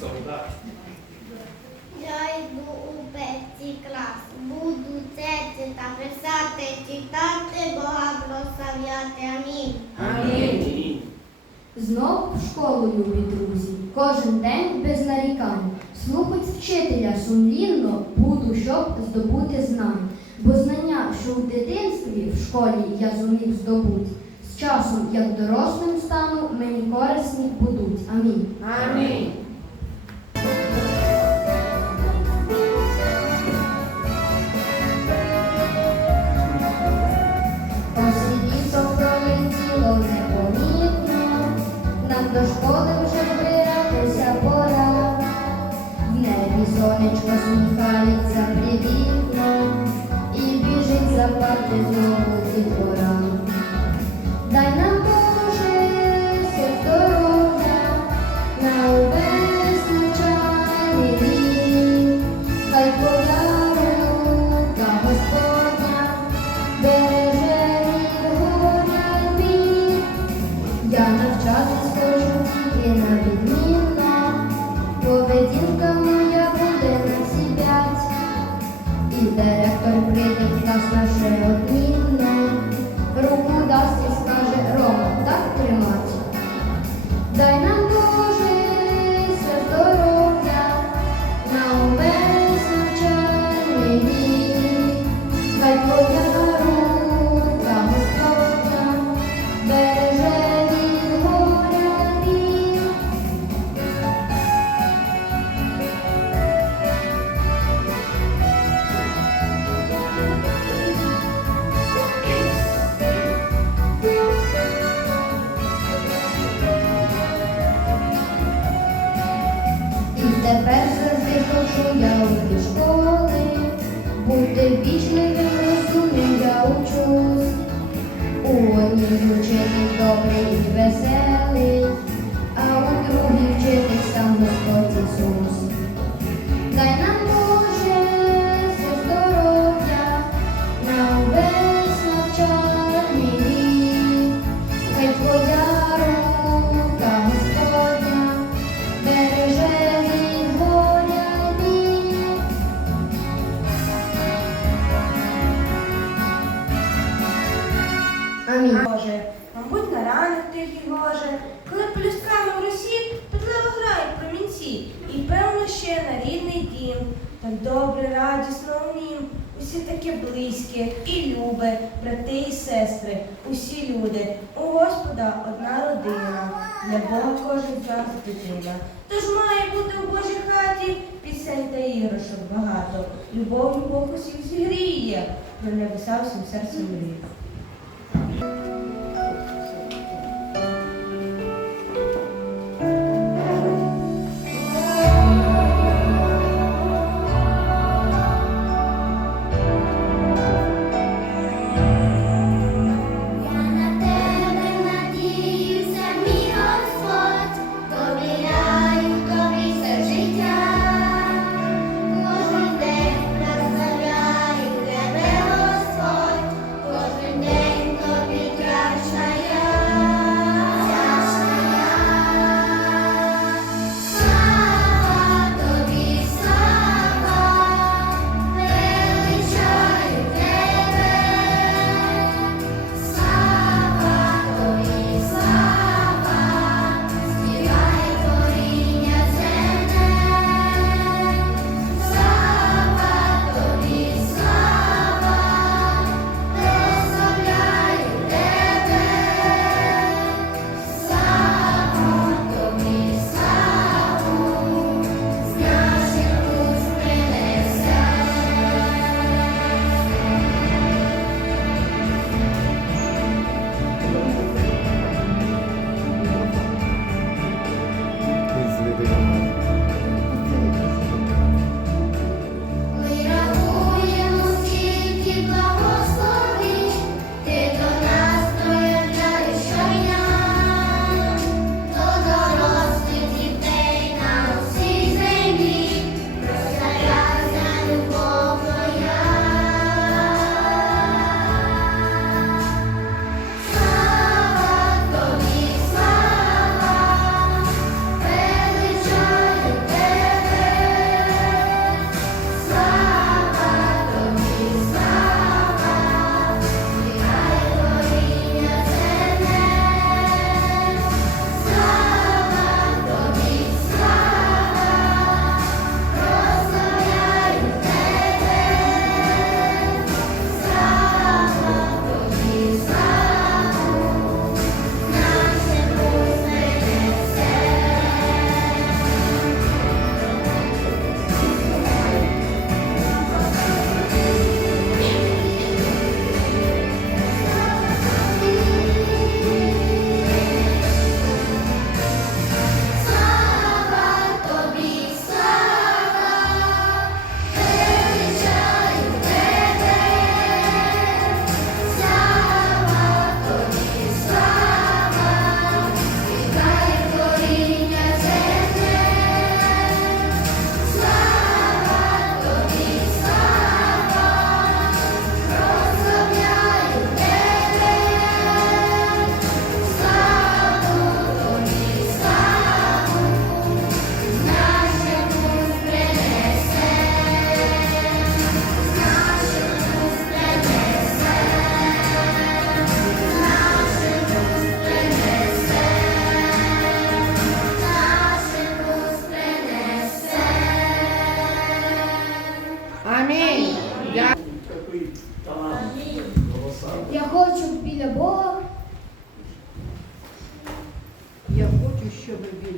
солдат. Я йду у п'ятий клас, буду тети та писати, читати, Бога прославляти. Амінь. Амінь. Знов в школу, любі друзі, кожен день без нарікань. Слухать вчителя сумлінно, буду, щоб здобути знань. Бо знання, що в дитинстві в школі я зумів здобути. з часом, як дорослим стану, мені корисні будуть. Амінь. Амінь. В добре, радісно у усі таке близьке і любе, брати і сестри, усі люди. У Господа одна родина, для Бога кожен з нас дитина. Тож має бути у Божій хаті пісень та іграшок багато. Любов Бог усіх зігріє, про небеса всім серцем мріє.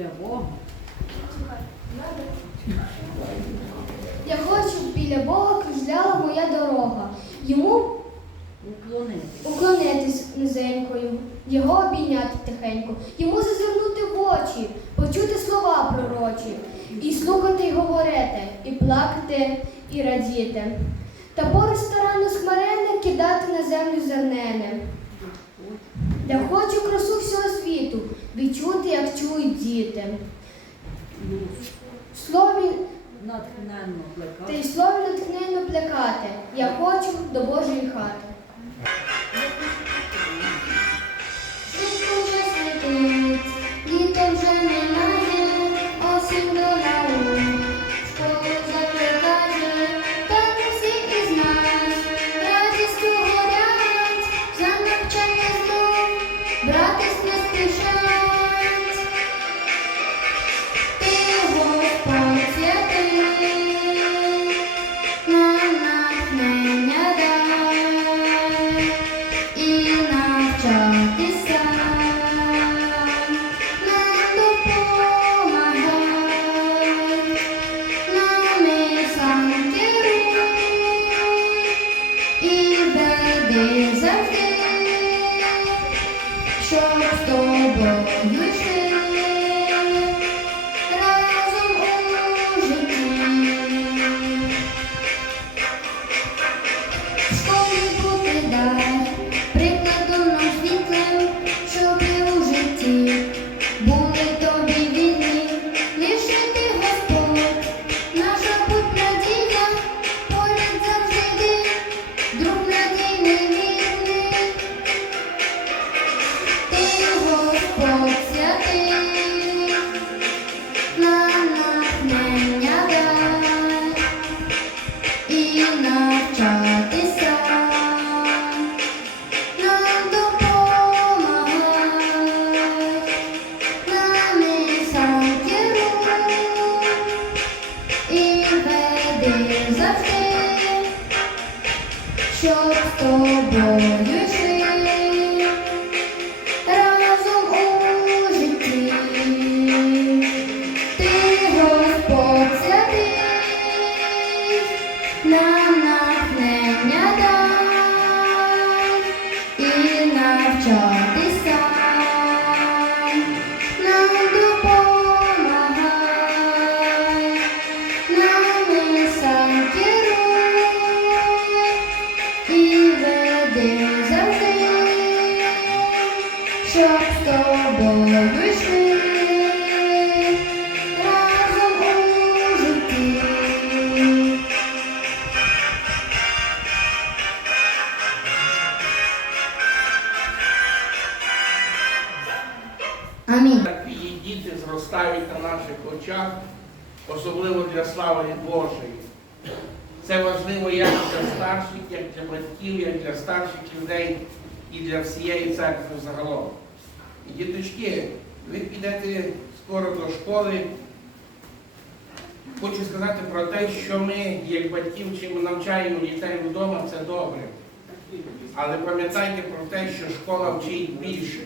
Біля Бога я хочу біля Бога кружляла моя дорога. Йому уклонитись низенькою, його обійняти тихенько, йому зазирнути в очі, почути слова пророчі, і слухати, і говорити, і плакати, і радіти. Та поруч старанно смирене кидати на землю зернене. Я хочу красу всього чути, відчути, як чують діти. В Слові Натхненно плекати. й слові натхненно плекати. Я хочу до Божої хати. Щоб з тобою Амінь. Такі діти зростають на наших очах, особливо для слави Божої. Це важливо як для старших, як для батьків, як для старших людей і для всієї церкви загалом. І діточки, ви підете скоро до школи. Хочу сказати про те, що ми, як батьки, вчимо навчаємо дітей вдома, це добре. Але пам'ятайте про те, що школа вчить більше.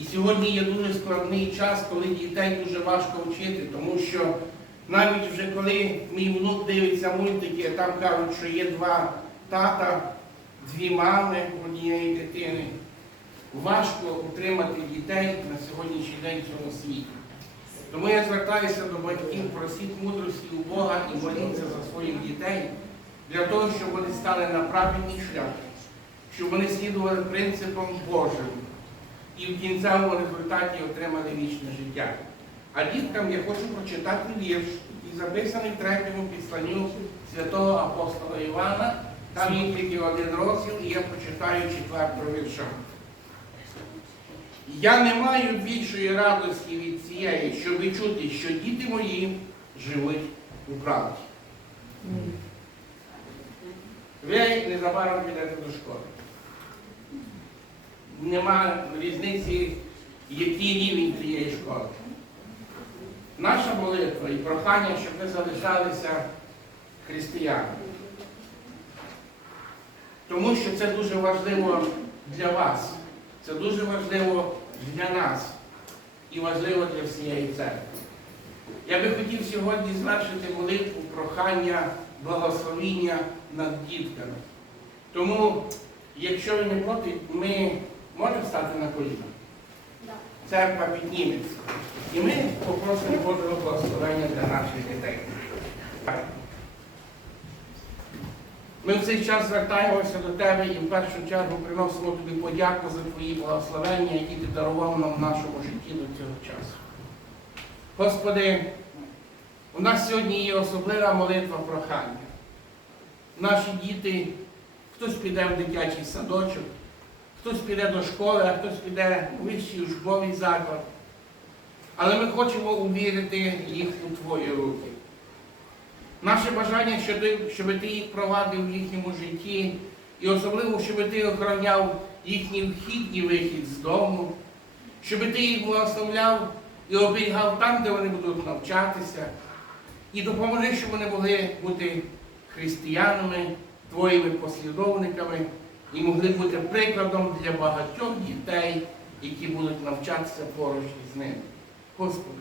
І сьогодні є дуже складний час, коли дітей дуже важко вчити, тому що навіть вже коли мій внук дивиться мультики, там кажуть, що є два тата, дві мами однієї дитини. Важко утримати дітей на сьогоднішній день в цьому світі. Тому я звертаюся до батьків, просіть мудрості у Бога і моліться за своїх дітей для того, щоб вони стали на правильний шлях, щоб вони слідували принципам Божим і в кінцевому результаті отримали вічне життя. А діткам я хочу прочитати вірш, який записаний в третьому післанню святого апостола Івана. Там є тільки один розділ, і я прочитаю четвертого вірша. Я не маю більшої радості від цієї, щоб чути, що діти мої живуть у правді. Ви незабаром підете до школи. Нема різниці, який рівень цієї школи. Наша молитва і прохання, щоб ви залишалися християни. Тому що це дуже важливо для вас, це дуже важливо для нас і важливо для всієї церкви. Я би хотів сьогодні звершити молитву, прохання, благословіння над дітками. Тому, якщо ви не проти, ми можемо стати на коліна. Церква підніметься. І ми попросимо Божого благословення для наших дітей. Ми в цей час звертаємося до тебе і в першу чергу приносимо тобі подяку за твої благословення, які ти дарував нам в нашому житті до цього часу. Господи, у нас сьогодні є особлива молитва прохання. Наші діти, хтось піде в дитячий садочок, хтось піде до школи, а хтось піде у вищий учбовий заклад. Але ми хочемо увірити їх у Твої руки. Наше бажання, щоб ти їх провадив в їхньому житті, і особливо, щоб ти охороняв їхній вхід і вихід з дому, щоб ти їх благословляв і оберігав там, де вони будуть навчатися, і допоможи, щоб вони могли бути християнами, твоїми послідовниками і могли бути прикладом для багатьох дітей, які будуть навчатися поруч із ними. Господи,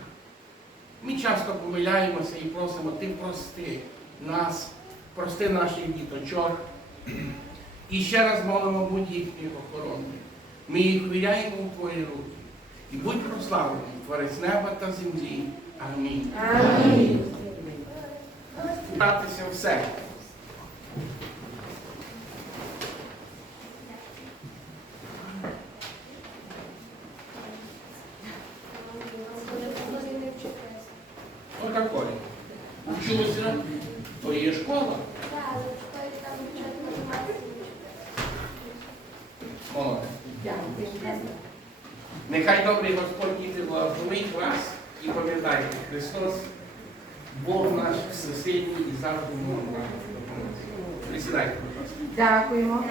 ми часто помиляємося і просимо, Ти прости нас, прости наших діточок. І ще раз молимо будь їхньою охороною. Ми їх віряємо у Твої руки. І будь прославлений, творець неба та землі. Амінь. Амінь. Статися все. Отакої. Училися, то є школа. Молодець. Нехай добрий Господь діти благословить вас і пам'ятайте, Христос, Бог наш всесильний і завжди нам допоможе. Присідайте, будь ласка. Дякуємо.